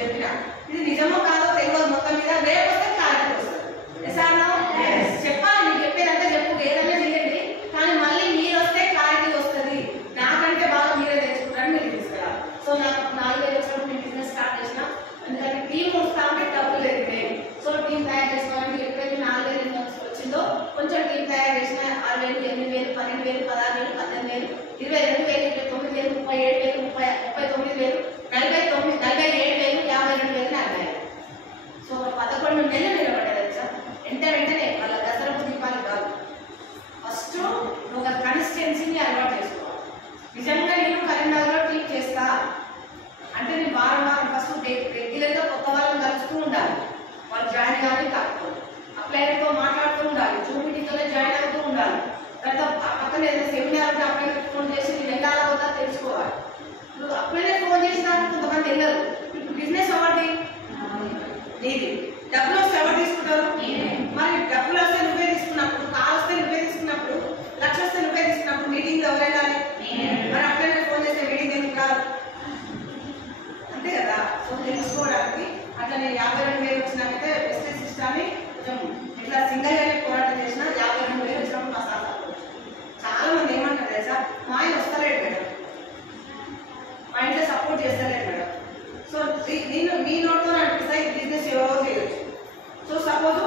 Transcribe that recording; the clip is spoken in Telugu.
చెప్పిన ఇది నిజమో కాదో తెలియదు మొత్తం మీద రేపు వస్తే క్లారిటీ వస్తుంది. చెప్పాలి, మీకు చెప్పేదంతా చెప్పు, ఏదైనా చేయండి, కానీ మళ్ళీ మీరు వస్తే క్లారిటీ వస్తుంది. నాకంటే బాగా మీరే తెచ్చుకుంటారని మీరు తీసుకురా. సో నాకు 4,000 వచ్చినప్పుడు నేను బిజినెస్ స్టార్ట్ చేసిన, ఎందుకంటే టీం వస్తా ఉంటే డబ్బులు లేదు. సో టీం తయారు చేసుకోవాలంటే ఎప్పుడైతే 4,000 వచ్చిందో కొంచెం టీం తయారు చేసిన 6,000, 8,000, 12,000, 16,000, 18,000, 22,000, 29,000, 37,000, 39,000, 47,000, 52,000, 40,000. సో 11 నెలలు నిలబడ్డది సార్. వెంటనే వాళ్ళ దసరా దీపాలు కాదు, ఫస్ట్ ఒక కన్సిస్టెన్సీని అలవాటు చేసుకోవాలి. నిజంగా నేను కరీంనగర్లో టీచ్ చేస్తా అంటే నేను వారం ఫస్ట్ రెగ్యులర్గా కొత్త వాళ్ళని కలుస్తూ ఉండాలి. వాళ్ళు జాయిన్ కావాలి కాకపోతే అప్లైనర్తో మాట్లాడుతూ ఉండాలి, జూమ్ మీటింగ్లో జాయిన్ అవుతూ ఉండాలి. తర్వాత పక్కన ఏదైనా సెమినార్ ఉంటే అప్లైనర్ ఫోన్ చేసి నేను వెళ్ళాలా పోతా తెలుసుకోవాలి. ఇప్పుడు అప్లైనర్ ఫోన్ చేసినా కొంతమంది వెళ్ళరు. ఇప్పుడు బిజినెస్ ఎవరిది? నీది. డబ్బులు వస్తే ఎవరు తీసుకుంటారు? మరి డబ్బులు వస్తే నువ్వే తీసుకున్నప్పుడు, కాల్ వస్తే నువ్వే తీసుకున్నప్పుడు, లక్ష వస్తే నువ్వే తీసుకున్నప్పుడు మీటింగ్ ఎవరు వెళ్ళాలి? మరి అప్లైనర్ ఫోన్ చేస్తే మీటింగ్ ఎందుకు కాదు? అంతే కదా. సో తెలుసుకోవడానికి అట్లా నేను 52,000 వచ్చినాకైతే వెస్టేజ్ సిస్టాన్ని కొంచెం ఇట్లా సింగల్గానే పోరాటం చేసిన 52,000 వచ్చినప్పుడు మా సార్ చాలా మంది ఏమంటారు తెలుసా, మా ఆయన వస్తలేడు మేడం, మా ఇంట్లో సపోర్ట్ చేస్తలేడు మేడం. సో నేను మీ నోట్తో అనిపిస్తాయి బిజినెస్ ఎవరో చేయొచ్చు. So suppose